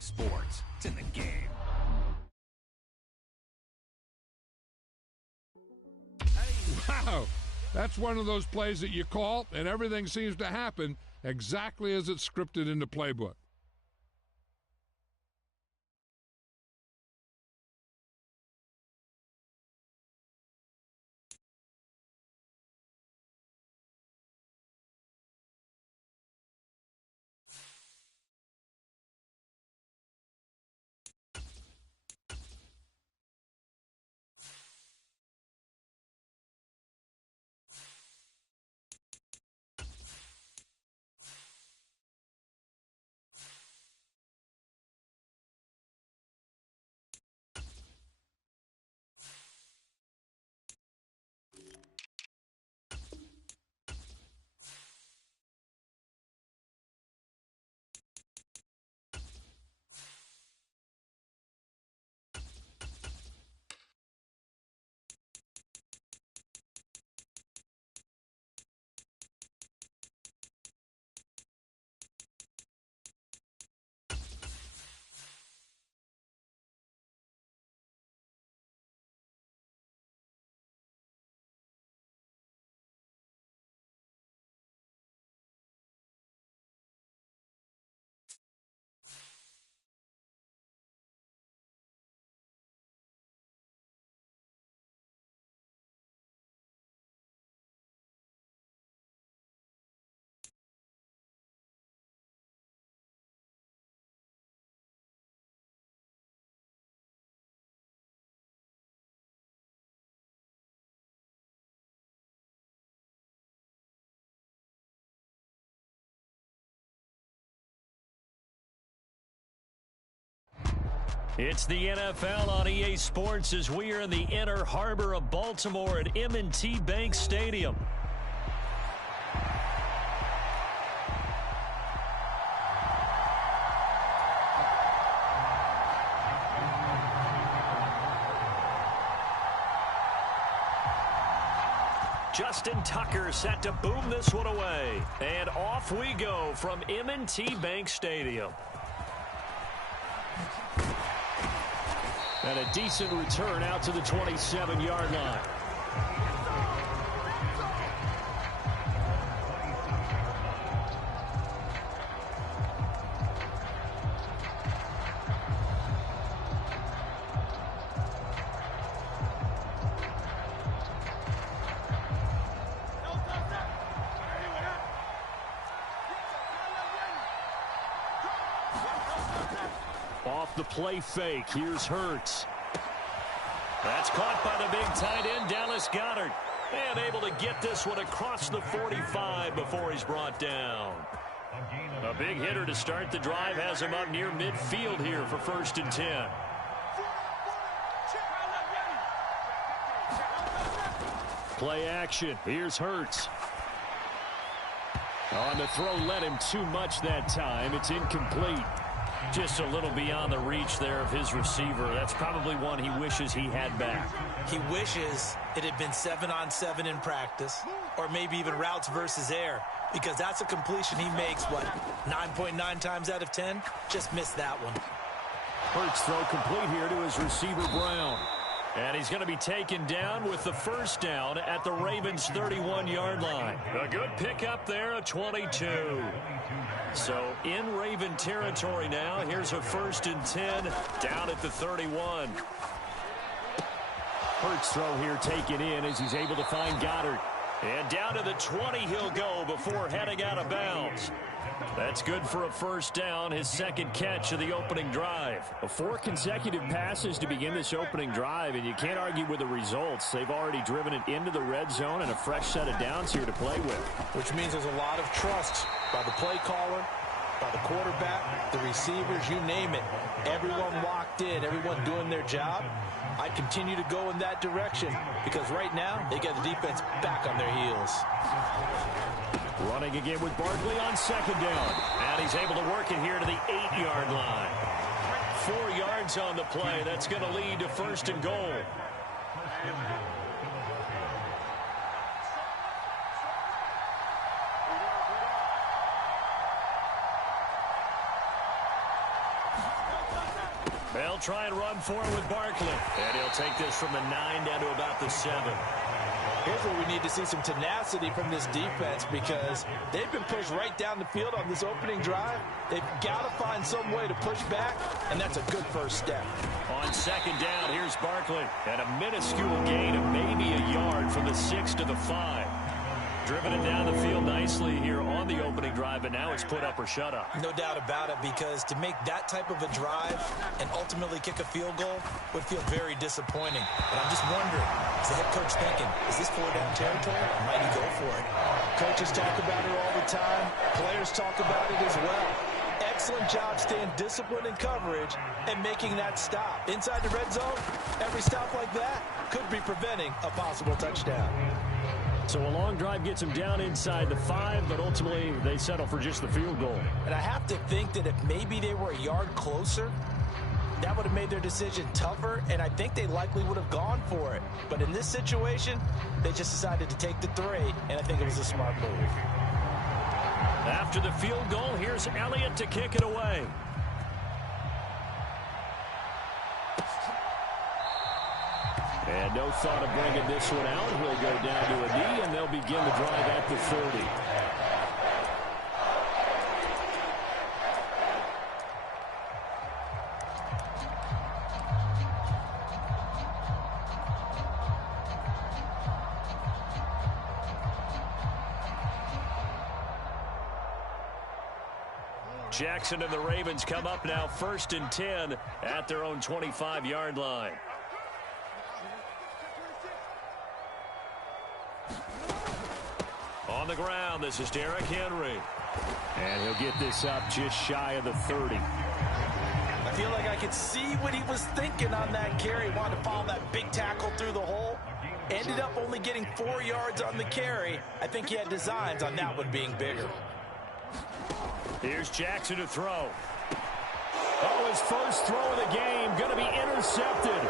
Sports. It's in the game. Wow, that's one of those plays that you call, and everything seems to happen exactly as it's scripted in the playbook. It's the NFL on EA Sports as we are in the inner harbor of Baltimore at M&T Bank Stadium. Justin Tucker set to boom this one away. And off we go from M&T Bank Stadium. And a decent return out to the 27-yard line. Off the play fake, here's Hurts. That's caught by the big tight end, Dallas Goedert. And able to get this one across the 45 before he's brought down. A big hitter to start the drive has him up near midfield here for 1st and 10. Play action, here's Hurts. On the throw, led him too much that time. It's incomplete. Just a little beyond the reach there of his receiver. That's probably one he wishes he had back. He wishes it had been 7-on-7 in practice, or maybe even routes versus air, because that's a completion he makes, 9.9 times out of 10? Just missed that one. Hurts throw complete here to his receiver, Brown. And he's going to be taken down with the 1st down at the Ravens' 31-yard line. A good pickup there, a 22. So in Raven territory now. Here's a 1st and 10 down at the 31. Hurts throw here taken in as he's able to find Goddard. And down to the 20 he'll go before heading out of bounds. That's good for a 1st down, his 2nd catch of the opening drive. 4 consecutive passes to begin this opening drive, and you can't argue with the results. They've already driven it into the red zone and a fresh set of downs here to play with. Which means there's a lot of trust by the play caller, by the quarterback, the receivers, you name it. Everyone locked in, everyone doing their job. I continue to go in that direction because right now they get the defense back on their heels. Running again with Barkley on 2nd down. And he's able to work it here to the 8-yard line. 4 yards on the play. That's going to lead to 1st and goal. try and run for it with Barkley. And he'll take this from the 9 down to about the 7. Here's where we need to see some tenacity from this defense because they've been pushed right down the field on this opening drive. They've got to find some way to push back, and that's a good first step. On second down, here's Barkley. And a minuscule gain of maybe a yard from the 6 to the 5. Driven it down the field nicely here on the opening drive, and now it's put up or shut up. No doubt about it, because to make that type of a drive and ultimately kick a field goal would feel very disappointing. And I'm just wondering, is the head coach thinking, is this 4-down territory, or might he go for it? Coaches talk about it all the time. Players talk about it as well. Excellent job staying disciplined in coverage and making that stop. Inside the red zone, every stop like that could be preventing a possible touchdown. So a long drive gets them down inside the 5, but ultimately they settle for just the field goal. And I have to think that if maybe they were a yard closer, that would have made their decision tougher, and I think they likely would have gone for it. But in this situation, they just decided to take the 3, and I think it was a smart move. After the field goal, here's Elliott to kick it away. And no thought of bringing this one out. He'll go down to a knee, and they'll begin the drive at the 30. Jackson and the Ravens come up now 1st and 10 at their own 25-yard line. On the ground, this is Derrick Henry. And he'll get this up just shy of the 30. I feel like I could see what he was thinking on that carry. Wanted to follow that big tackle through the hole. Ended up only getting 4 yards on the carry. I think he had designs on that one being bigger. Here's Jackson to throw. Oh, his first throw of the game going to be intercepted.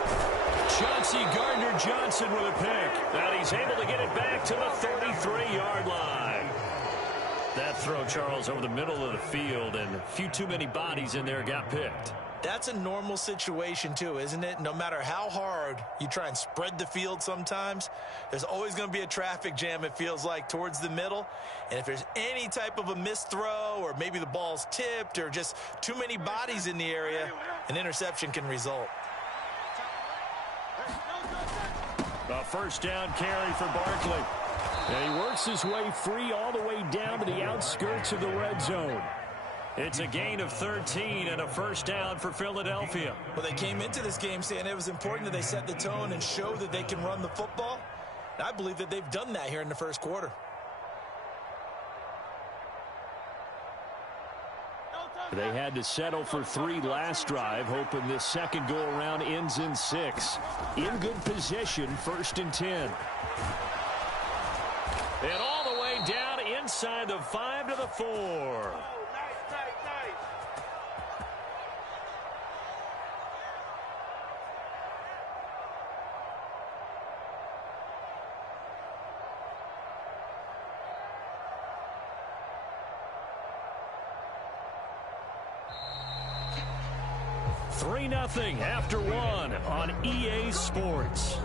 Chauncey Gardner-Johnson with a pick. And he's able to get it back to the 33-yard line. That throw, Charles, over the middle of the field, and a few too many bodies in there got picked. That's a normal situation, too, isn't it? No matter how hard you try and spread the field sometimes, there's always going to be a traffic jam, it feels like, towards the middle. And if there's any type of a missed throw or maybe the ball's tipped or just too many bodies in the area, an interception can result. A first down carry for Barkley. And he works his way free all the way down to the outskirts of the red zone. It's a gain of 13 and a first down for Philadelphia. Well, they came into this game saying it was important that they set the tone and show that they can run the football. And I believe that they've done that here in the first quarter. They had to settle for 3 last drive, hoping this second go-around ends in 6. In good position, 1st and 10. And all the way down inside the 5 to the 4. Nothing after 1 on EA Sports.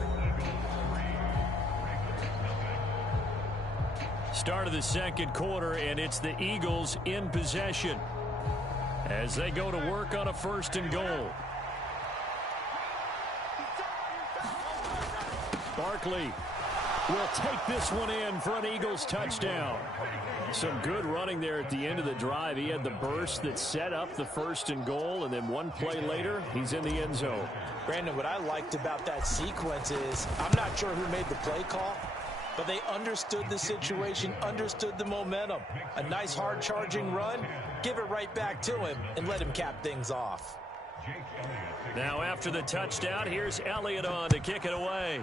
Start of the second quarter, and it's the Eagles in possession as they go to work on a 1st and goal. Barkley will take this one in for an Eagles touchdown. Some good running there at the end of the drive. He had the burst that set up the 1st and goal, and then one play later, he's in the end zone. Brandon, what I liked about that sequence is I'm not sure who made the play call, but they understood the situation, understood the momentum. A nice hard-charging run, give it right back to him, and let him cap things off. Now after the touchdown, here's Elliott on to kick it away.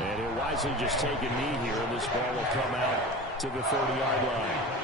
And he'll wisely just take a knee here, and this ball will come out to the 30-yard line.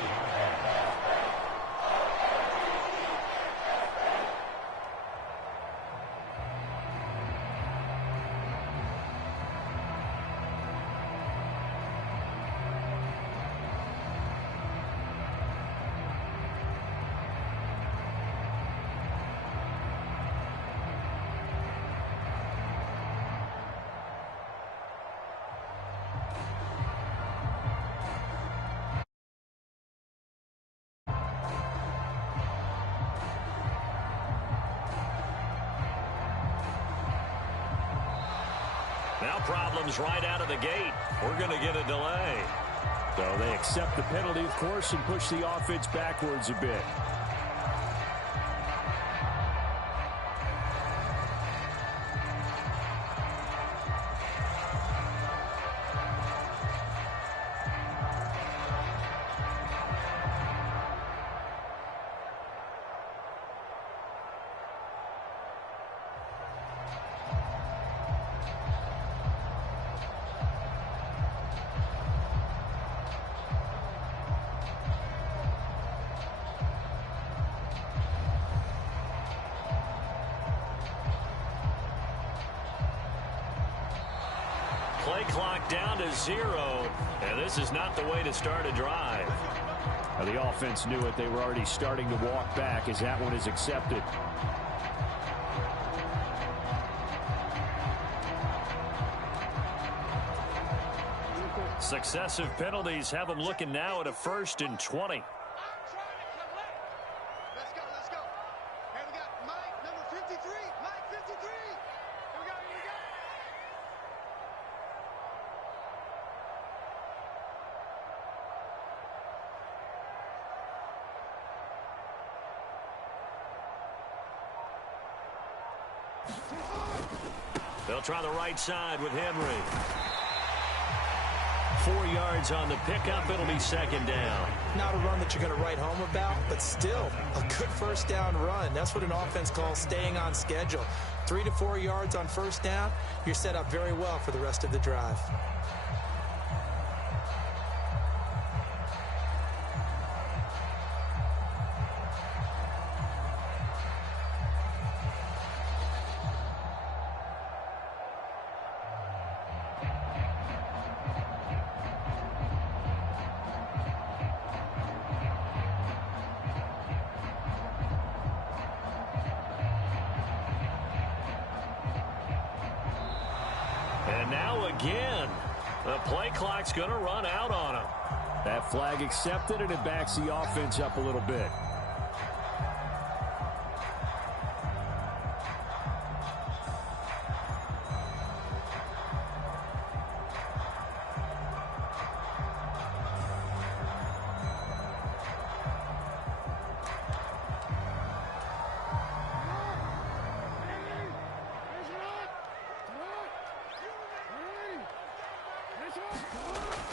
Now problems right out of the gate. We're going to get a delay. So they accept the penalty, of course, and push the offense backwards a bit. Play clock down to 0, and this is not the way to start a drive. Now, the offense knew it. They were already starting to walk back as that one is accepted. Successive penalties have them looking now at a 1st and 20. They'll try the right side with Henry. 4 yards on the pickup. It'll be 2nd down. Not a run that you're going to write home about, but still a good 1st down run. That's what an offense calls staying on schedule. 3 to 4 yards on 1st down. You're set up very well for the rest of the drive. And now again, the play clock's going to run out on him. That flag accepted, and it backs the offense up a little bit.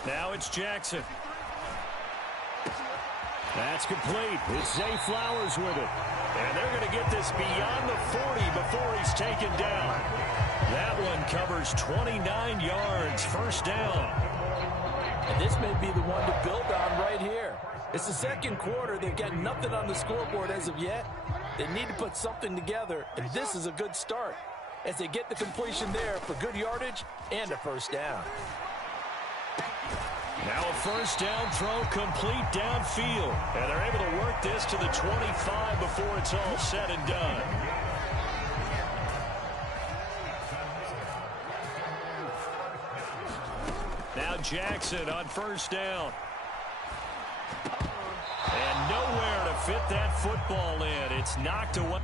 Now it's Jackson. That's complete. It's Zay Flowers with it. And they're going to get this beyond the 40 before he's taken down. That one covers 29 yards. 1st down. And this may be the one to build on right here. It's the 2nd quarter. They've got nothing on the scoreboard as of yet. They need to put something together, and this is a good start as they get the completion there for good yardage and a 1st down. Now a 1st down throw complete downfield. And they're able to work this to the 25 before it's all said and done. Now Jackson on 1st down. And nowhere to fit that football in. It's knocked away.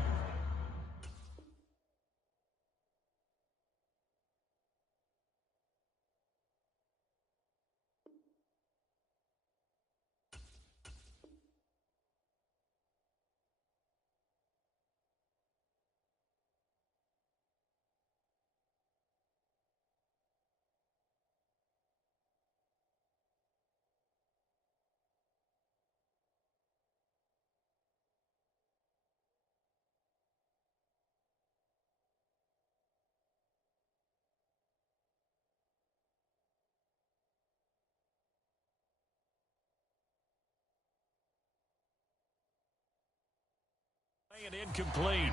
And incomplete.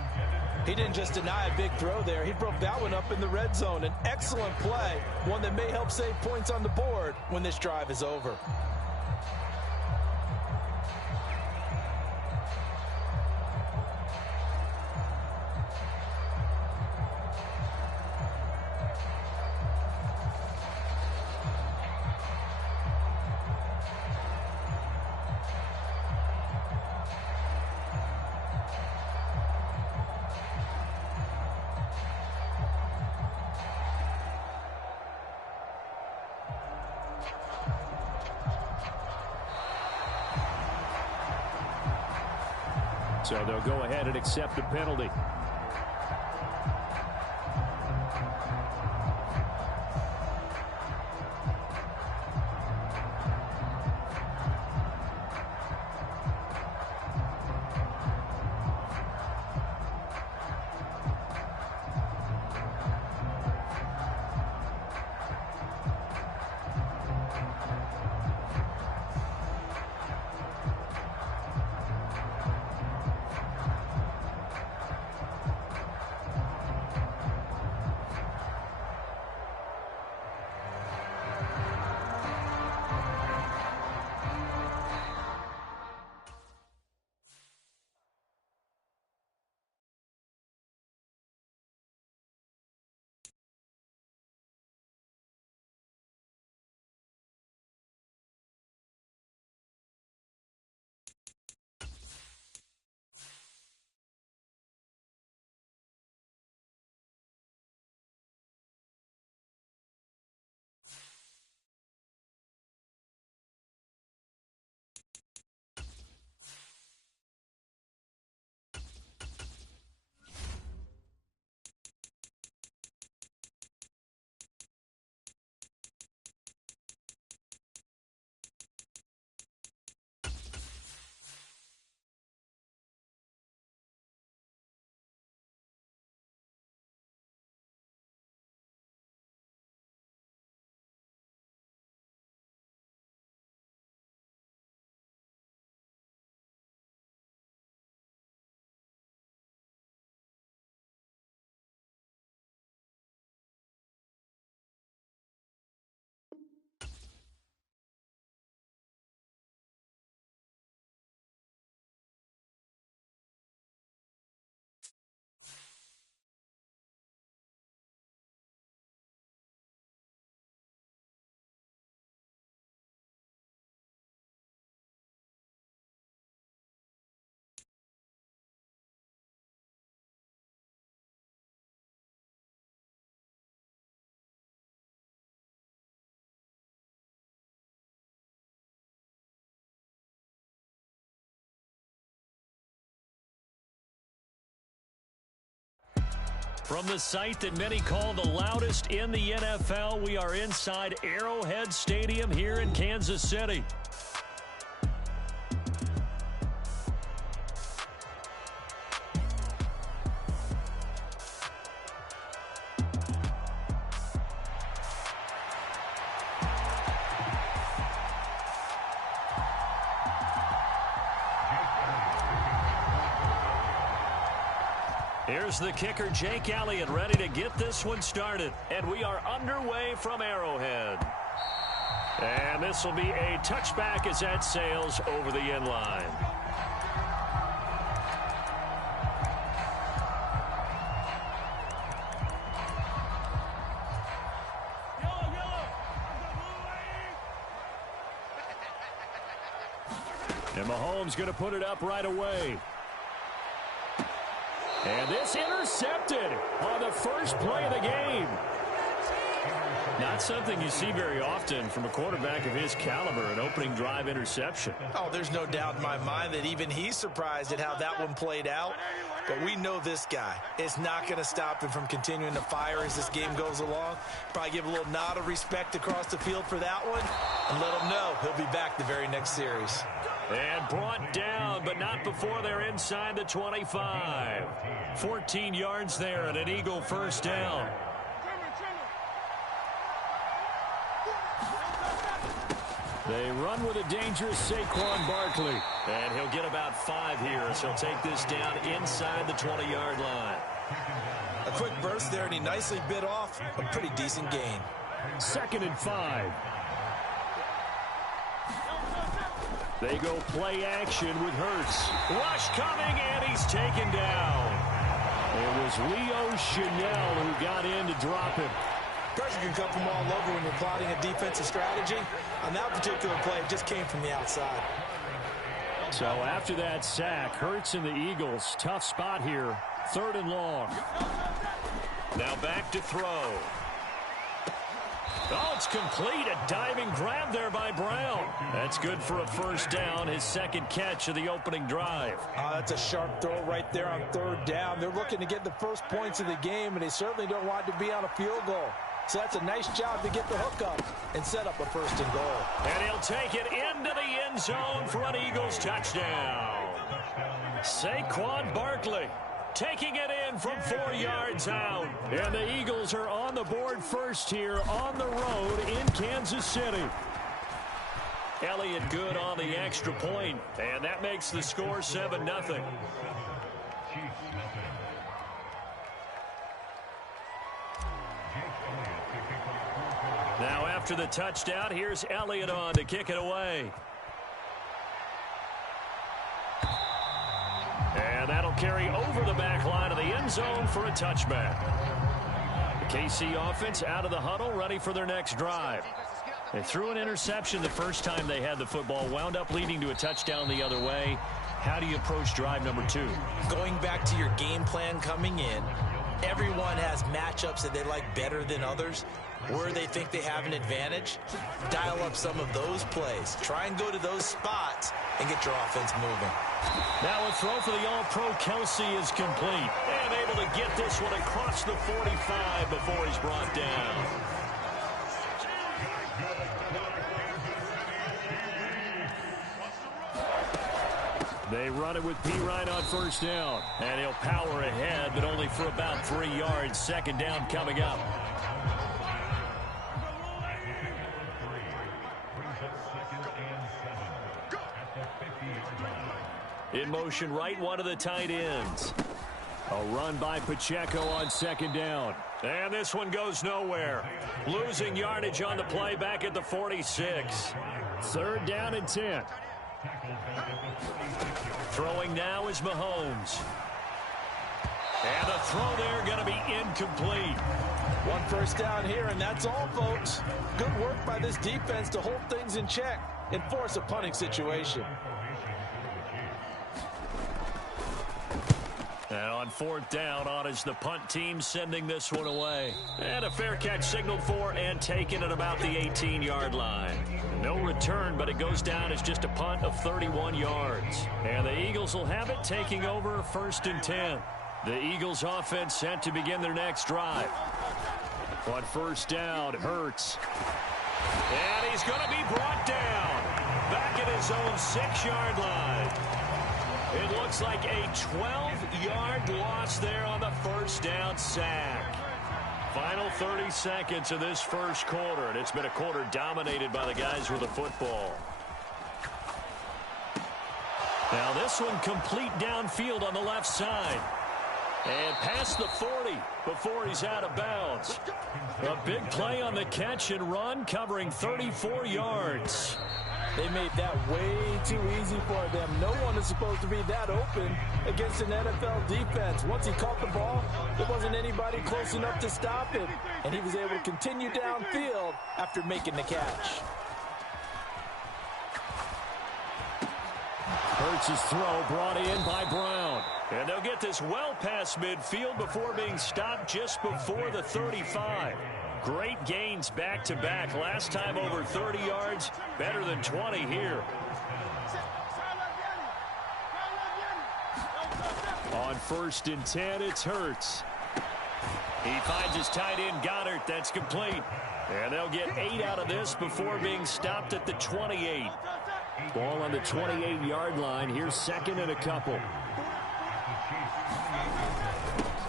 He didn't just deny a big throw there. He broke that one up in the red zone. An excellent play, one that may help save points on the board when this drive is over. So they'll go ahead and accept the penalty. From the site that many call the loudest in the NFL, we are inside Arrowhead Stadium here in Kansas City. Here's the kicker, Jake Elliott, ready to get this one started. And we are underway from Arrowhead. And this will be a touchback as that sails over the end line. And Mahomes going to put it up right away. And this intercepted on the first play of the game. Not something you see very often from a quarterback of his caliber, an opening drive interception. Oh, there's no doubt in my mind that even he's surprised at how that one played out. But we know this guy. It's not going to stop him from continuing to fire as this game goes along. Probably give a little nod of respect across the field for that one and let him know he'll be back the very next series. And brought down, but not before they're inside the 25. 14 yards there and an Eagle first down. They run with a dangerous Saquon Barkley. And he'll get about 5 here as he'll take this down inside the 20-yard line. A quick burst there, and he nicely bit off a pretty decent gain. 2nd and 5. They go play action with Hurts. Rush coming, and he's taken down. It was Leo Chanel who got in to drop him. Pressure can come from all over when you're plotting a defensive strategy. On that particular play, it just came from the outside. So after that sack, Hurts and the Eagles, tough spot here. 3rd and long. Now back to throw. Oh, it's complete. A diving grab there by Brown. That's good for a first down, his second catch of the opening drive. That's a sharp throw right there on third down. They're looking to get the first points of the game, and they certainly don't want to be on a field goal. So that's a nice job to get the hook up and set up a first and goal. And he'll take it into the end zone for an Eagles touchdown. Saquon Barkley taking it in from 4 yards out. And the Eagles are on the board first here on the road in Kansas City. Elliott good on the extra point, and that makes the score 7-0. Now after the touchdown, here's Elliott on to kick it away. And that'll carry over the back line of the end zone for a touchback. The KC offense out of the huddle, ready for their next drive. They threw an interception the first time they had the football, wound up leading to a touchdown the other way. How do you approach drive number 2? Going back to your game plan coming in, everyone has matchups that they like better than others. Where they think they have an advantage, dial up some of those plays. Try and go to those spots and get your offense moving. Now a throw for the All-Pro Kelsey is complete. And able to get this one across the 45 before he's brought down. They run it with P. Ryan on first down. And he'll power ahead, but only for about 3 yards. Second down coming up. In motion right, one of the tight ends. A run by Pacheco on second down. And this one goes nowhere. Losing yardage on the play back at the 46. Third down and 10. Throwing now is Mahomes. And the throw there going to be incomplete. One first down here, and that's all, folks. Good work by this defense to hold things in check and force a punting situation. And on fourth down, on is the punt team sending this one away. And a fair catch signaled for and taken at about the 18-yard line. No return, but it goes down as just a punt of 31 yards. And the Eagles will have it, taking over first and 10. The Eagles offense set to begin their next drive. On first down, Hurts. And he's going to be brought down back at his own 6-yard line. It looks like a 12-yard loss there on the first down sack. Final 30 seconds of this first quarter, and it's been a quarter dominated by the guys with the football. Now this one complete downfield on the left side. And past the 40 before he's out of bounds. A big play on the catch and run, covering 34 yards. They made that way too easy for them. No one is supposed to be that open against an NFL defense. Once he caught the ball, there wasn't anybody close enough to stop it. And he was able to continue downfield after making the catch. Hurts' throw brought in by Brown. And they'll get this well past midfield before being stopped just before the 35. Great gains back-to-back. Last time over 30 yards, better than 20 here. On first and 10, it's Hurts. He finds his tight end, Goddard. That's complete. And they'll get 8 out of this before being stopped at the 28. Ball on the 28-yard line. Here's second and a couple.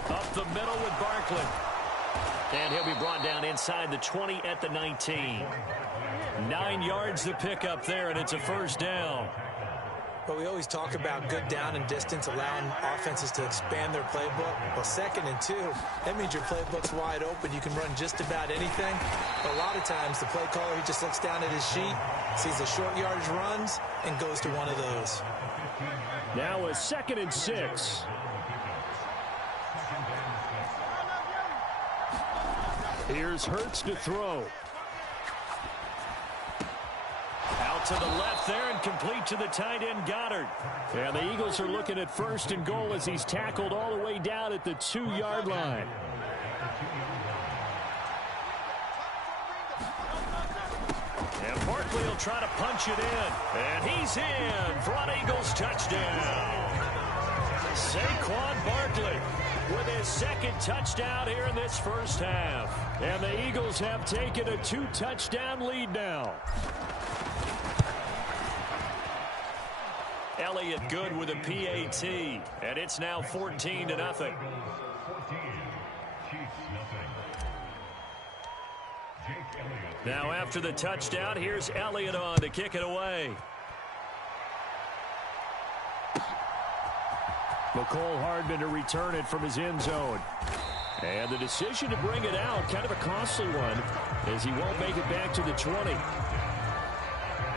Up the middle with Barkley. And he'll be brought down inside the 20 at the 19. 9 yards to pick up there, and it's a first down. But we always talk about good down and distance, allowing offenses to expand their playbook. Well, second and 2, that means your playbook's wide open. You can run just about anything. But a lot of times, the play caller, he just looks down at his sheet, sees the short yardage runs, and goes to one of those. Now a second and 6. Here's Hurts to throw. Out to the left there and complete to the tight end, Goddard. And the Eagles are looking at first and goal as he's tackled all the way down at the 2-yard line. And Barkley will try to punch it in. And he's in for an Eagles touchdown. Saquon Barkley with his second touchdown here in this first half. And the Eagles have taken a 2-touchdown lead now. Elliott good with a PAT. And it's now 14-0. Now after the touchdown, here's Elliott on to kick it away. McCole Hardman to return it from his end zone. And the decision to bring it out, kind of a costly one, as he won't make it back to the 20.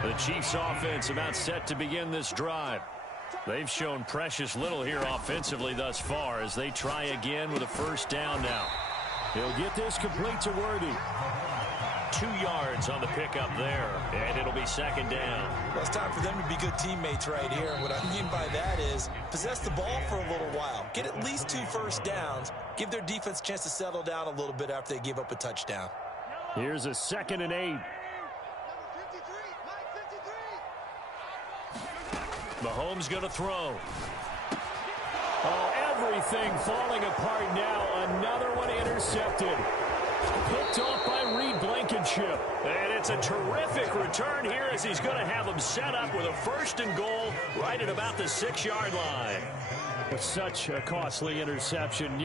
The Chiefs offense about set to begin this drive. They've shown precious little here offensively thus far as they try again with a first down now. He'll get this complete to Worthy. 2 yards on the pickup there, and it'll be second down. Well, it's time for them to be good teammates right here. And what I mean by that is possess the ball for a little while. Get at least 2 first downs. Give their defense a chance to settle down a little bit after they give up a touchdown. Here's a 2nd and 8. Mahomes going to throw. Oh, everything falling apart now. Another one intercepted. Picked off by Reed Blankenship. And it's a terrific return here as he's going to have them set up with a 1st and goal right at about the 6-yard line. With such a costly interception.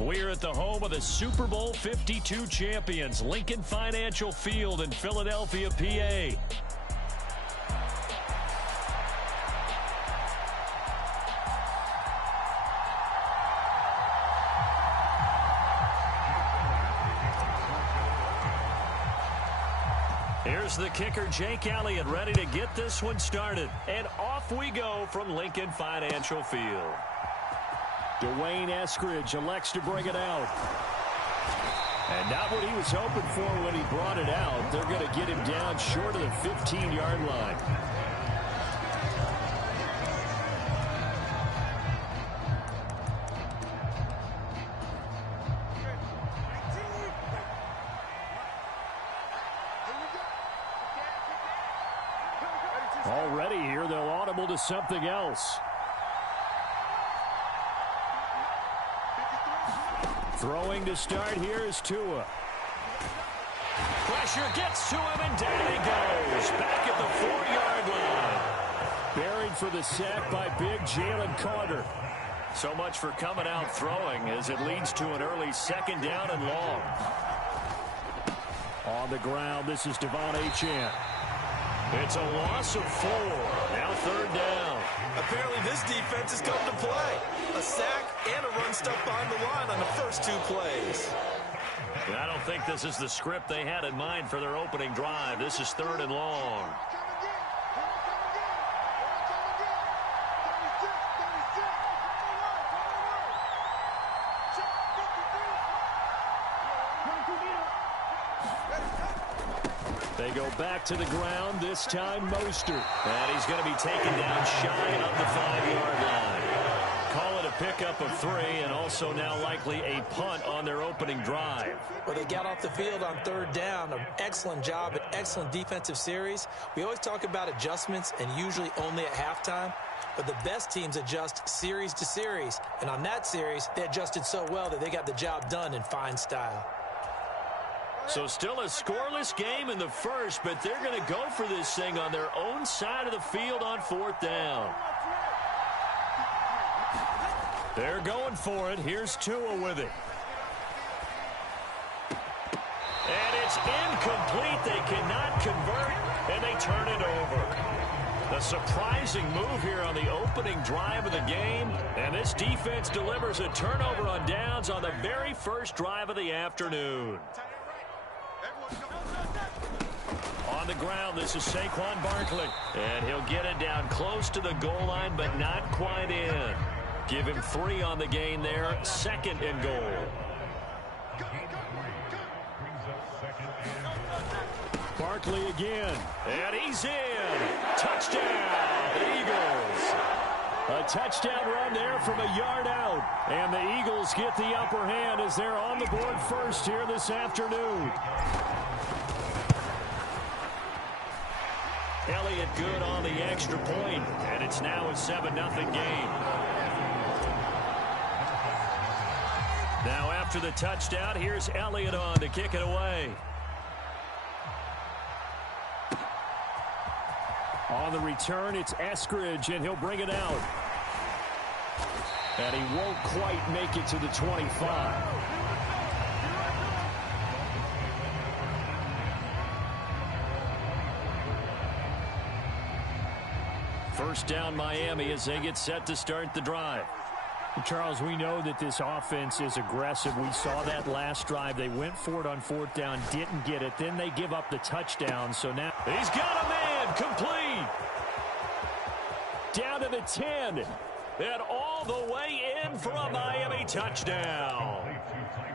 We're at the home of the Super Bowl 52 champions, Lincoln Financial Field in Philadelphia, PA. Here's the kicker, Jake Elliott, ready to get this one started. And off we go from Lincoln Financial Field. Dwayne Eskridge elects to bring it out. And not what he was hoping for when he brought it out. They're going to get him down short of the 15-yard line. Already here, they'll audible to something else. Throwing to start here is Tua. Pressure gets to him, and down he goes. Back at the 4-yard line. Buried for the sack by big Jalen Carter. So much for coming out throwing as it leads to an early second down and long. On the ground, this is Devon Achane. It's a loss of 4. Now third down. Apparently this defense has come to play. A sack and a run stuff behind the line on the first 2 plays. I don't think this is the script they had in mind for their opening drive. This is third and long. They go back to the ground, this time Mostert. And he's going to be taken down shy of the 5-yard line. Call it a pickup of 3 and also now likely a punt on their opening drive. Well, they got off the field on third down. An excellent job, an excellent defensive series. We always talk about adjustments and usually only at halftime. But the best teams adjust series to series. And on that series, they adjusted so well that they got the job done in fine style. So still a scoreless game in the first, but they're going to go for this thing on their own side of the field on fourth down. They're going for it. Here's Tua with it. And it's incomplete. They cannot convert, and they turn it over. A surprising move here on the opening drive of the game, and this defense delivers a turnover on downs on the very first drive of the afternoon. On the ground, this is Saquon Barkley. And he'll get it down close to the goal line, but not quite in. Give him 3 on the gain there. Second and goal. Barkley again. And he's in. Touchdown, Eagles. A touchdown run there from a yard out. And the Eagles get the upper hand as they're on the board first here this afternoon. Elliott good on the extra point, and it's now a 7-0 game. Now after the touchdown, here's Elliott on to kick it away. On the return, it's Eskridge, and he'll bring it out. And he won't quite make it to the 25. First down Miami as they get set to start the drive. Charles, we know that this offense is aggressive. We saw that last drive. They went for it on fourth down, didn't get it. Then they give up the touchdown. So now he's got a man complete. Down to the 10. And all the way in for a Miami touchdown.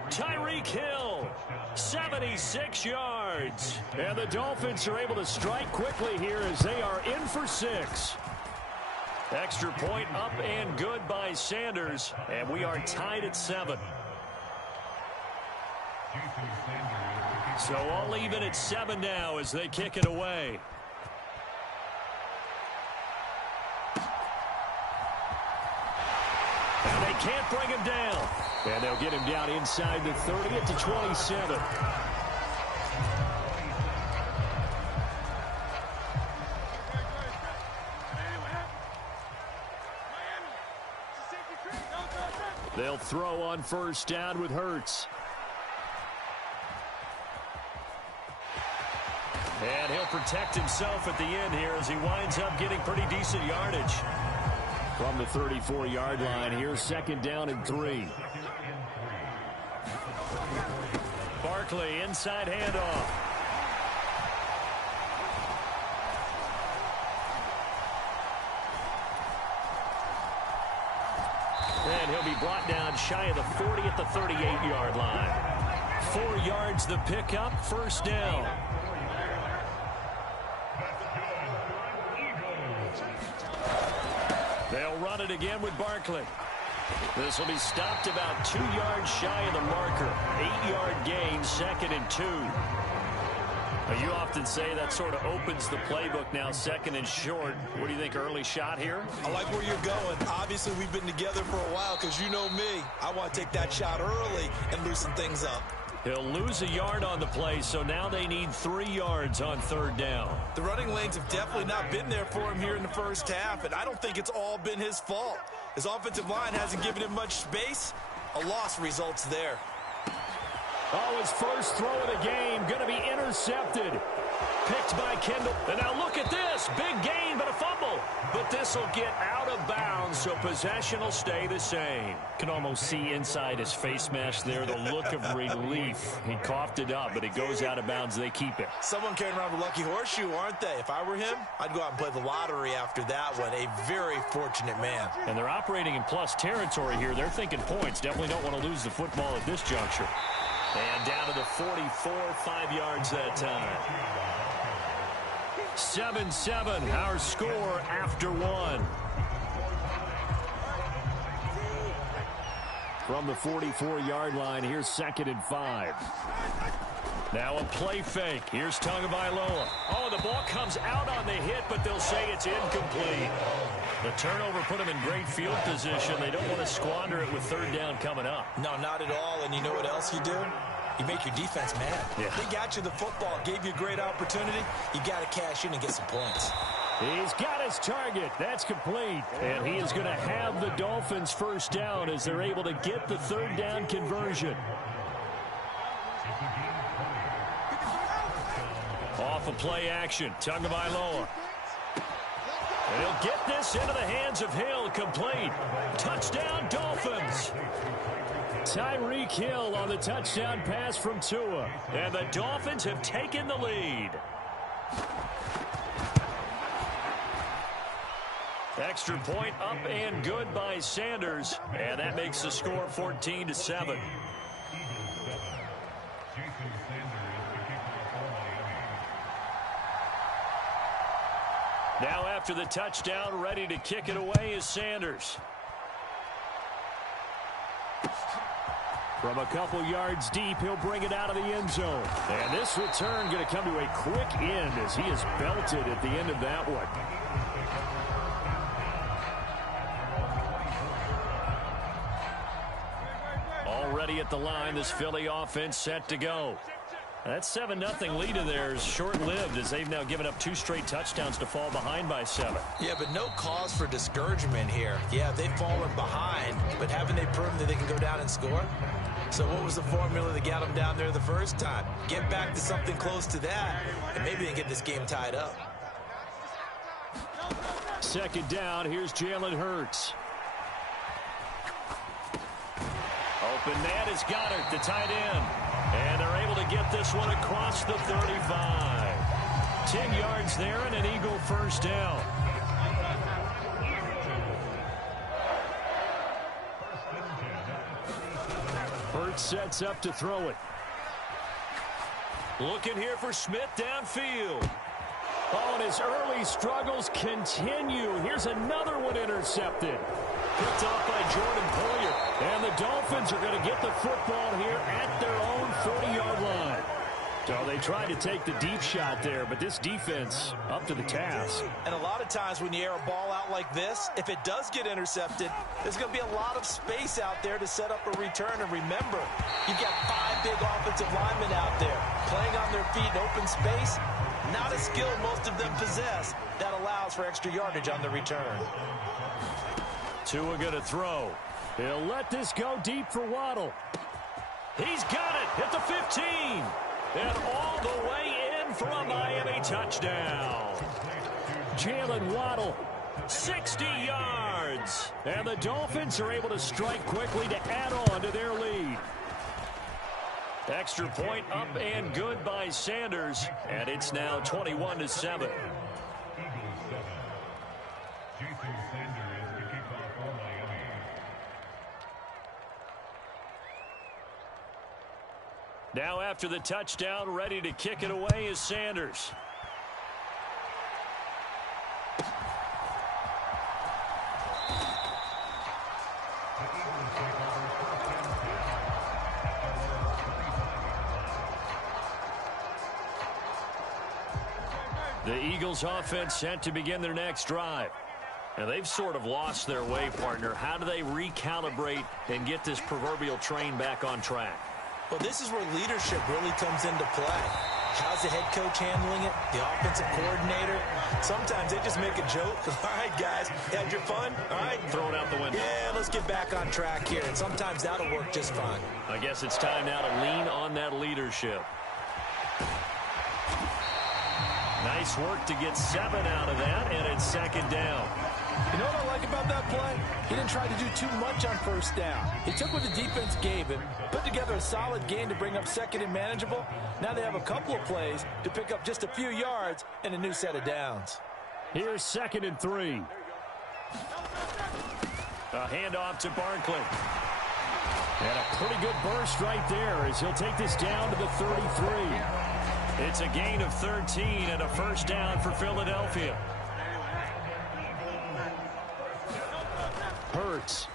Tyreek Hill, 76 yards. And the Dolphins are able to strike quickly here as they are in for 6. Extra point up and good by Sanders. And we are tied at 7. So all even at 7 now as they kick it away. And they can't bring him down. And they'll get him down inside the 30 at the 27. They'll throw on first down with Hurts. And he'll protect himself at the end here as he winds up getting pretty decent yardage. From the 34-yard line, here's second down and 3. Barkley, inside handoff. And he'll be brought down shy of the 40 at the 38-yard line. 4 yards the pickup, first down. They'll run it again with Barkley. This will be stopped about 2 yards shy of the marker. 8-yard gain, second and 2. You often say that sort of opens the playbook now, second and short. What do you think, early shot here? I like where you're going. Obviously, we've been together for a while because you know me. I want to take that shot early and loosen things up. He'll lose a yard on the play, so now they need 3 yards on 3rd down. The running lanes have definitely not been there for him here in the first half, and I don't think it's all been his fault. His offensive line hasn't given him much space. A loss results there. Oh, his first throw of the game going to be intercepted. Picked by Kendall. And now look at this. Big gain, but a fumble. But this will get out of bounds, so possession will stay the same. Can almost see inside his face mask there the look of relief. He coughed it up, but it goes out of bounds. They keep it. Someone carrying around a lucky horseshoe, aren't they? If I were him, I'd go out and play the lottery after that one. A very fortunate man. And they're operating in plus territory here. They're thinking points. Definitely don't want to lose the football at this juncture. And down to the 44, 5 yards that time. 7-7, our score after 1. From the 44-yard line, here's 2nd and 5. Now a play fake. Here's Tagovailoa. Oh, the ball comes out on the hit, but they'll say it's incomplete. The turnover put them in great field position. They don't want to squander it with 3rd down coming up. No, not at all. And you know what else you do? You make your defense mad. Yeah. They got you the football, gave you a great opportunity. You got to cash in and get some points. He's got his target. That's complete. And he is going to have the Dolphins' 1st down as they're able to get the 3rd down conversion. Off a play action. Tagovailoa. And he'll get this into the hands of Hill. Complete. Touchdown, Dolphins. Tyreek Hill on the touchdown pass from Tua. And the Dolphins have taken the lead. Extra point up and good by Sanders. And that makes the score 14-7. Now after the touchdown, ready to kick it away is Sanders. From a couple yards deep, he'll bring it out of the end zone. And this return going to come to a quick end as he is belted at the end of that one. Already at the line, this Philly offense set to go. That 7-0 lead of theirs short-lived as they've now given up 2 straight touchdowns to fall behind by 7. Yeah, but no cause for discouragement here. Yeah, they've fallen behind, but haven't they proven that they can go down and score? So what was the formula that got them down there the first time? Get back to something close to that, and maybe they can get this game tied up. 2nd down, here's Jalen Hurts. Open man is Goddard, the tight end. And they're able to get this one across the 35. 10 yards there and an Eagle 1st down. Hurts sets up to throw it. Looking here for Smith downfield. Oh, and his early struggles continue. Here's another one intercepted. Picked off by Jordan Poyer. And the Dolphins are going to get the football here at their own 40-yard line. So they tried to take the deep shot there, but this defense up to the task. And a lot of times when you air a ball out like this, if it does get intercepted, there's going to be a lot of space out there to set up a return. And remember, you've got 5 big offensive linemen out there playing on their feet in open space. Not a skill most of them possess that allows for extra yardage on the return. Tua going to throw. He'll let this go deep for Waddle. He's got it at the 15. And all the way in for a Miami touchdown. Jalen Waddle, 60 yards. And the Dolphins are able to strike quickly to add on to their lead. Extra point up and good by Sanders. And it's now 21-7. Now after the touchdown, ready to kick it away is Sanders. The Eagles offense set to begin their next drive. And they've sort of lost their way, partner. How do they recalibrate and get this proverbial train back on track? Well, this is where leadership really comes into play. How's the head coach handling it? The offensive coordinator? Sometimes they just make a joke. All right, guys, had your fun? All right. Throw it out the window. Yeah, let's get back on track here. And sometimes that'll work just fine. I guess it's time now to lean on that leadership. Nice work to get 7 out of that, and it's second down. You know what I like about that play? He didn't try to do too much on first down. He took what the defense gave him, put together a solid game to bring up second and manageable. Now they have a couple of plays to pick up just a few yards and a new set of downs. Here's 2nd and 3. A handoff to Barkley. And a pretty good burst right there as he'll take this down to the 33. It's a gain of 13 and a first down for Philadelphia. Hurts.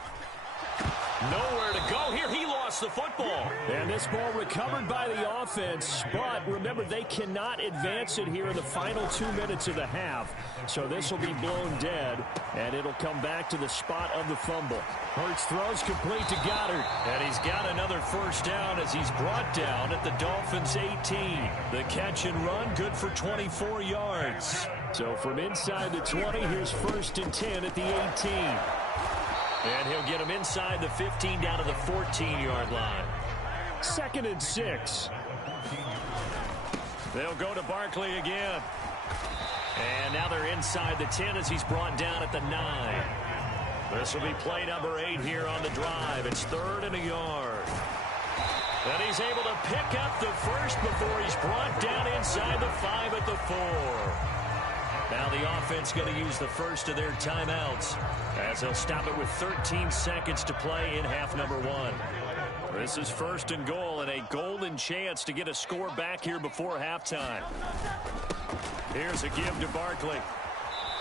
Nowhere to go here. He lost the football. And this ball recovered by the offense. But remember, they cannot advance it here in the final 2 minutes of the half. So this will be blown dead. And it'll come back to the spot of the fumble. Hurts throws complete to Goddard. And he's got another first down as he's brought down at the Dolphins' 18. The catch and run good for 24 yards. So from inside the 20, here's 1st and 10 at the 18. And he'll get him inside the 15 down to the 14-yard line. 2nd and 6. They'll go to Barkley again. And now they're inside the 10 as he's brought down at the 9. This will be play number 8 here on the drive. It's 3rd and a yard. And he's able to pick up the first before he's brought down inside the 5 at the 4. Now the offense going to use the first of their timeouts as they'll stop it with 13 seconds to play in half number 1. This is 1st and goal and a golden chance to get a score back here before halftime. Here's a give to Barkley.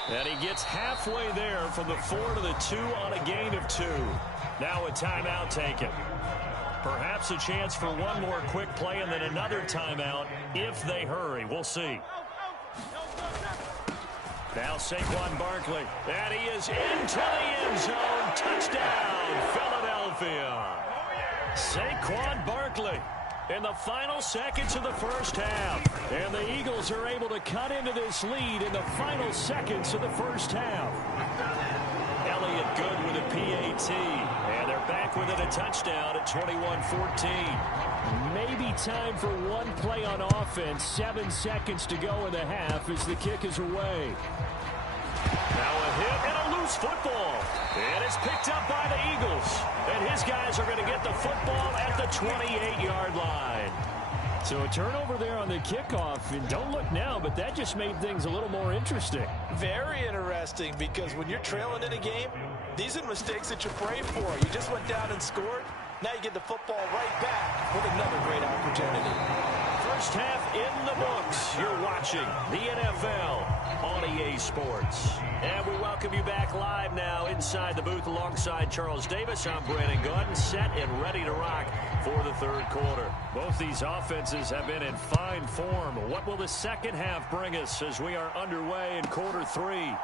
And he gets halfway there from the 4 to the 2 on a gain of 2. Now a timeout taken. Perhaps a chance for one more quick play and then another timeout if they hurry. We'll see. Now Saquon Barkley, and he is into the end zone. Touchdown, Philadelphia. Saquon Barkley in the final seconds of the first half. And the Eagles are able to cut into this lead in the final seconds of the first half. Elliott good with a PAT. And they're back within a touchdown at 21-14. Maybe time for one play on offense. 7 seconds to go in the half as the kick is away. Now a hit and a loose football. And it's picked up by the Eagles. And his guys are going to get the football at the 28-yard line. So a turnover there on the kickoff. And don't look now, but that just made things a little more interesting. Very interesting, because when you're trailing in a game, these are mistakes that you pray for. You just went down and scored. Now you get the football right back with another great opportunity. First half in the books. You're watching the NFL on EA Sports. And we welcome you back live now inside the booth alongside Charles Davis. I'm Brandon Gaudin, set and ready to rock for the third quarter. Both these offenses have been in fine form. What will the second half bring us as we are underway in quarter 3?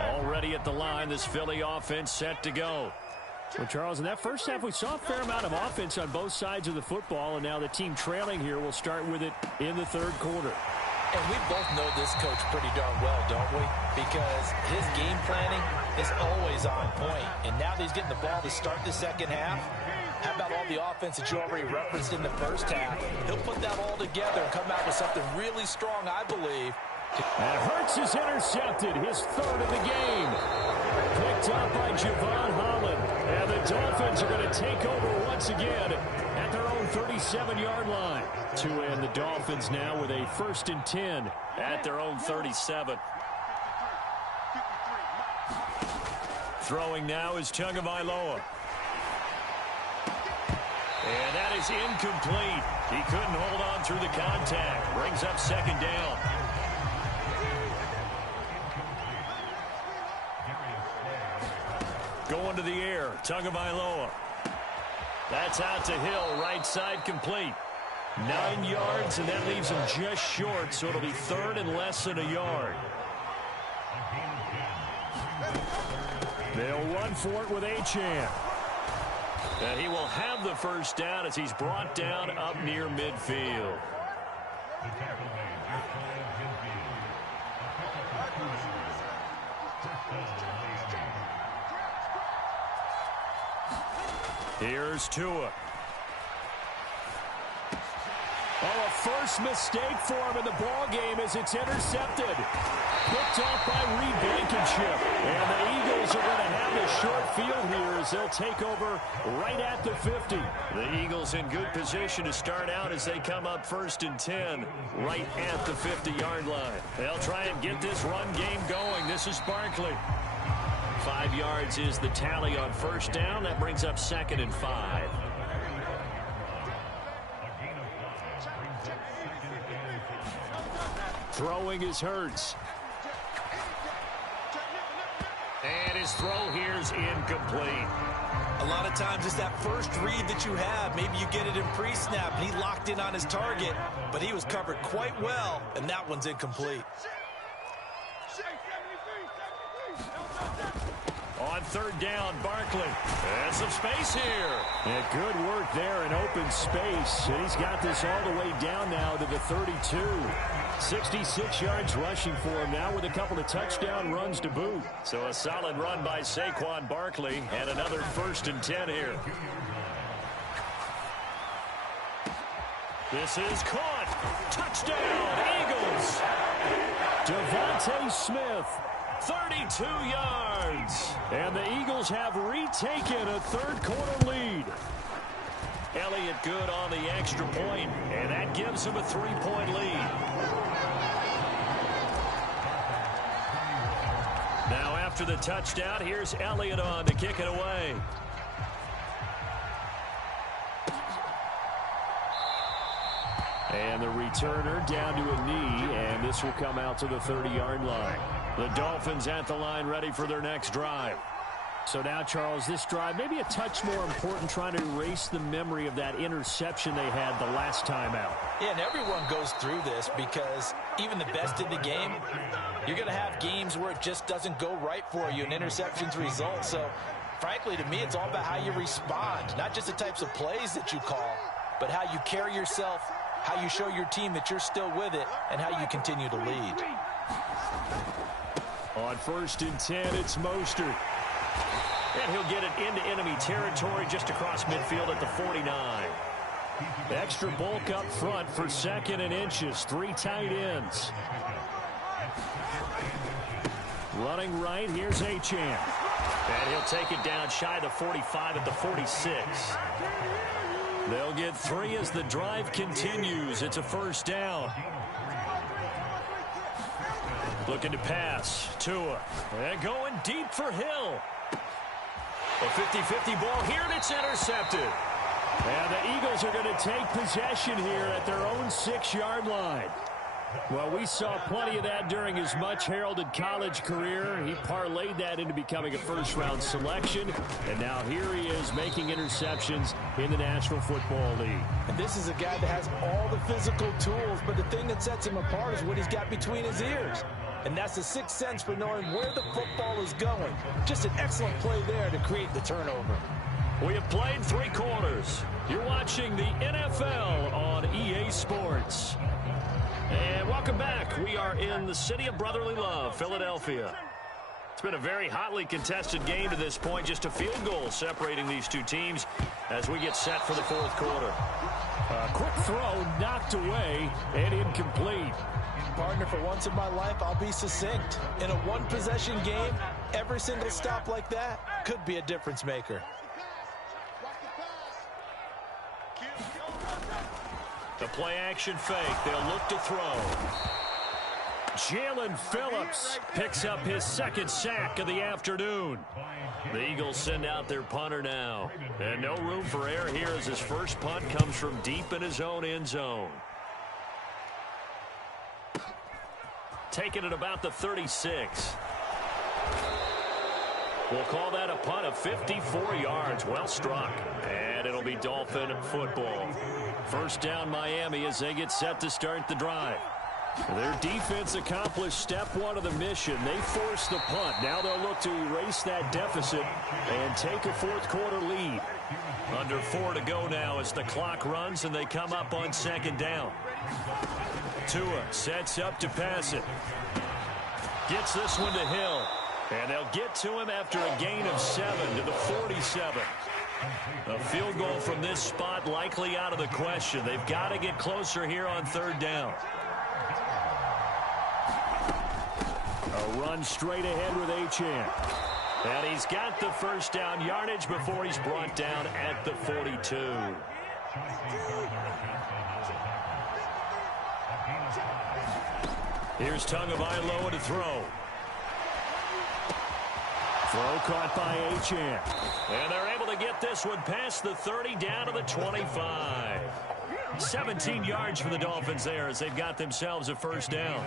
Already at the line, this Philly offense set to go. Well, Charles, in that first half, we saw a fair amount of offense on both sides of the football, and now the team trailing here will start with it in the third quarter. And we both know this coach pretty darn well, don't we? Because his game planning is always on point. And now that he's getting the ball to start the second half, how about all the offense that you already referenced in the first half? He'll put that all together and come out with something really strong, I believe. And Hurts is intercepted, his 3rd of the game. Picked up by Javon Holland. And the Dolphins are going to take over once again at their own 37-yard line. To end the Dolphins now with a 1st and 10 at their own 37. Throwing now is Tagovailoa. And that is incomplete. He couldn't hold on through the contact. Brings up 2nd down. Going to the air, Tagovailoa. That's out to Hill, right side complete. 9 yards, and that leaves him just short, so it'll be 3rd and less than a yard. They'll run for it with Achane. And he will have the first down as he's brought down up near midfield. Here's Tua. Oh, a first mistake for him in the ball game as it's intercepted. Picked off by Reed Blankenship. And the Eagles are going to have a short field here as they'll take over right at the 50. The Eagles in good position to start out as they come up 1st and 10 right at the 50-yard line. They'll try and get this run game going. This is Barkley. 5 yards is the tally on first down. That brings up 2nd and 5. Throwing is Hurts. And his throw here is incomplete. A lot of times it's that first read that you have. Maybe you get it in pre-snap, and he locked in on his target, but he was covered quite well, and that one's incomplete. On 3rd down, Barkley. And some space here. And good work there in open space. And he's got this all the way down now to the 32. 66 yards rushing for him now with a couple of touchdown runs to boot. So a solid run by Saquon Barkley and another 1st and 10 here. This is caught. Touchdown, Eagles. Devontae Smith. 32 yards. And the Eagles have retaken a 3rd quarter lead. Elliott good on the extra point, and that gives him a 3-point lead. Now after the touchdown, here's Elliott on to kick it away. And the returner down to a knee, and this will come out to the 30-yard line. The Dolphins at the line ready for their next drive. So now, Charles, this drive maybe a touch more important, trying to erase the memory of that interception they had the last time out. Yeah, and everyone goes through this because even the best in the game, you're going to have games where it just doesn't go right for you and interceptions result. So, frankly, to me, it's all about how you respond, not just the types of plays that you call, but how you carry yourself, how you show your team that you're still with it, and how you continue to lead. On 1st and 10, it's Mostert. And he'll get it into enemy territory just across midfield at the 49. Extra bulk up front for 2nd and inches. 3 tight ends. Running right, here's Achane. And he'll take it down shy of the 45 at the 46. They'll get 3 as the drive continues. It's a 1st down. Looking to pass. Tua. And going deep for Hill. A 50-50 ball here, and it's intercepted. And the Eagles are going to take possession here at their own 6-yard line. Well, we saw plenty of that during his much-heralded college career. He parlayed that into becoming a first-round selection. And now here he is making interceptions in the National Football League. And this is a guy that has all the physical tools, but the thing that sets him apart is what he's got between his ears. And that's the 6th sense for knowing where the football is going. Just an excellent play there to create the turnover. We have played 3 quarters. You're watching the NFL on EA Sports. And welcome back. We are in the city of brotherly love, Philadelphia. It's been a very hotly contested game to this point. Just a field goal separating these two teams as we get set for the 4th quarter. A quick throw knocked away and incomplete. Partner, for once in my life, I'll be succinct. In a one-possession game, every single stop like that could be a difference maker. The play-action fake. They'll look to throw. Jalen Phillips picks up his 2nd sack of the afternoon. The Eagles send out their punter now. And no room for error here as his first punt comes from deep in his own end zone. Taking it about the 36. We'll call that a punt of 54 yards. Well struck. And it'll be Dolphin football. 1st down Miami as they get set to start the drive. Their defense accomplished step one of the mission. They forced the punt. Now they'll look to erase that deficit and take a fourth quarter lead. Under 4 to go now as the clock runs and they come up on second down. Tua sets up to pass it. Gets this one to Hill. And they'll get to him after a gain of 7 to the 47. A field goal from this spot likely out of the question. They've got to get closer here on third down. A run straight ahead with Achane. And he's got the first down yardage before he's brought down at the 42. Here's Tagovailoa to throw. Throw caught by Achane. And they're able to get this one past the 30 down to the 25. 17 yards for the Dolphins there as they've got themselves a first down.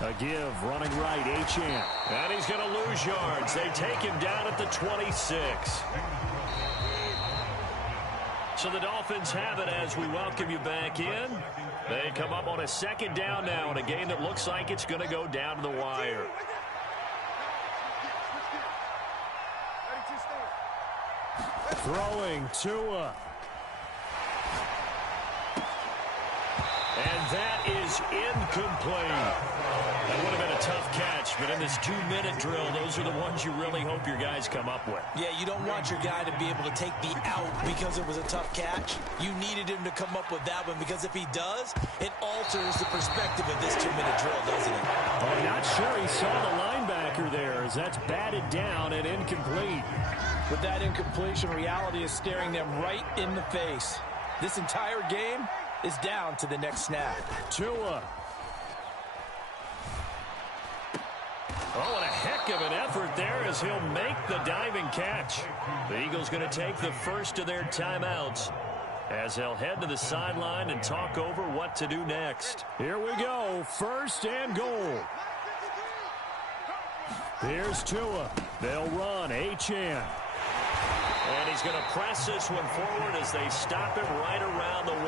A give, running right, Achane. And he's going to lose yards. They take him down at the 26. So the Dolphins have it as we welcome you back in. They come up on a second down now in a game that looks like it's going to go down to the wire. Throwing Tua. And that is incomplete. That would have been a tough catch, but in this 2-minute drill, those are the ones you really hope your guys come up with. Yeah, you don't want your guy to be able to take the out because it was a tough catch. You needed him to come up with that one because if he does, it alters the perspective of this 2-minute drill, doesn't it? Oh, not sure he saw the linebacker there as that's batted down and incomplete. With that incompletion, reality is staring them right in the face. This entire game is down to the next snap. Tua. Oh, and a heck of an effort there as he'll make the diving catch. The Eagles going to take the first of their timeouts as they'll head to the sideline and talk over what to do next. Here we go, first and goal. Here's Tua. They'll run, Achane. And he's going to press this one forward as they stop him right around the 1.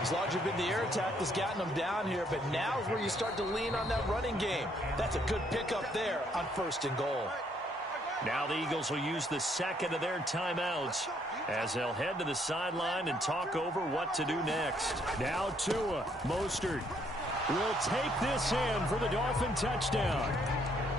It's largely been the air attack that's gotten them down here, but now is where you start to lean on that running game. That's a good pickup there on first and goal. Now the Eagles will use the second of their timeouts as they'll head to the sideline and talk over what to do next. Now Tua. Mostert will take this in for the Dolphin touchdown.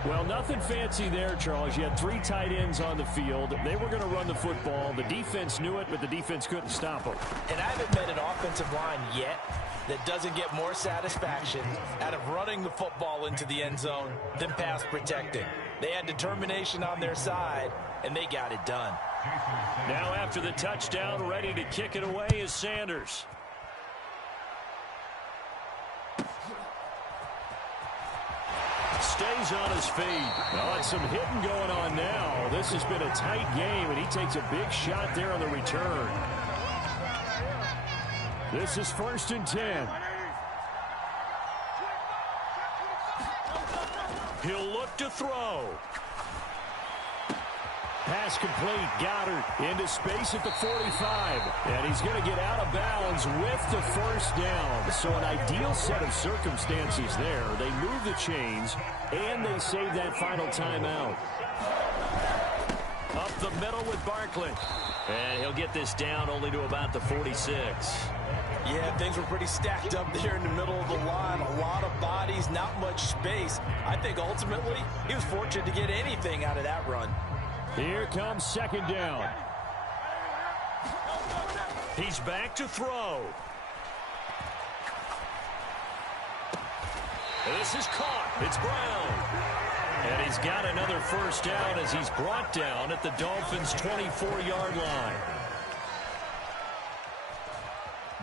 Well, nothing fancy there, Charles. You had 3 tight ends on the field. They were going to run the football. The defense knew it, but the defense couldn't stop them. And I haven't met an offensive line yet that doesn't get more satisfaction out of running the football into the end zone than pass protecting. They had determination on their side, and they got it done. Now after the touchdown, ready to kick it away is Sanders. Stays on his feet. Oh, and some hitting going on now. This has been a tight game, and he takes a big shot there on the return. This is 1st and 10. He'll look to throw. Pass complete. Goddard into space at the 45. And he's going to get out of bounds with the first down. So an ideal set of circumstances there. They move the chains, and they save that final timeout. Up the middle with Barkley. And he'll get this down only to about the 46. Yeah, things were pretty stacked up there in the middle of the line. A lot of bodies, not much space. I think ultimately he was fortunate to get anything out of that run. Here comes second down. He's back to throw. This is caught. It's Brown. And he's got another first down as he's brought down at the Dolphins' 24-yard line.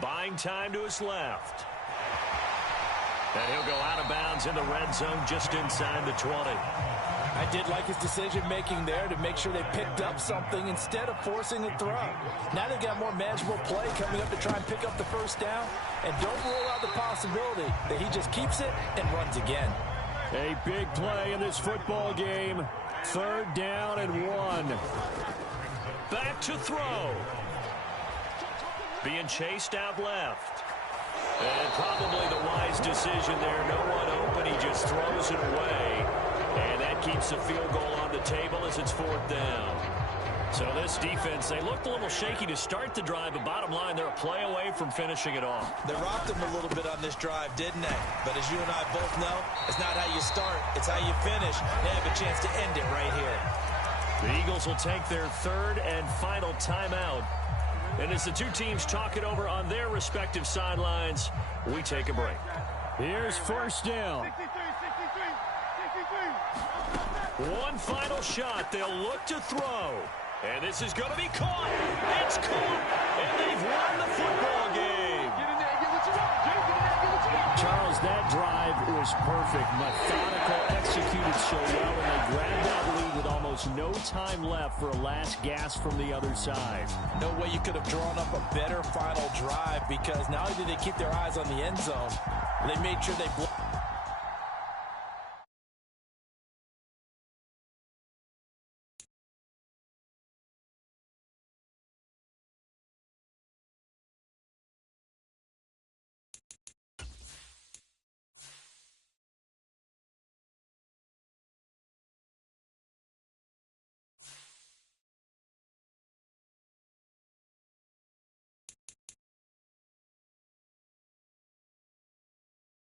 Buying time to his left. And he'll go out of bounds in the red zone just inside the 20. I did like his decision-making there to make sure they picked up something instead of forcing a throw. Now they've got more manageable play coming up to try and pick up the first down. And don't rule out the possibility that he just keeps it and runs again. A big play in this football game. 3rd down and 1. back to throw. Being chased out left. And probably the wise decision there. No one open. He just throws it away. And that keeps the field goal on the table as it's 4th down. So this defense, they looked a little shaky to start the drive, but bottom line, they're a play away from finishing it off. They rocked them a little bit on this drive, didn't they? But as you and I both know, it's not how you start, it's how you finish. They have a chance to end it right here. The Eagles will take their 3rd and final timeout. And as the two teams talk it over on their respective sidelines, we take a break. Here's 1st down. 63. One final shot. They'll look to throw. And this is going to be caught. It's caught. And they've won the football game. Charles, that drive was perfect. Methodical, executed so well, and they grabbed that lead with almost no time left for a last gasp from the other side. No way you could have drawn up a better final drive, because not only did they keep their eyes on the end zone, they made sure they blocked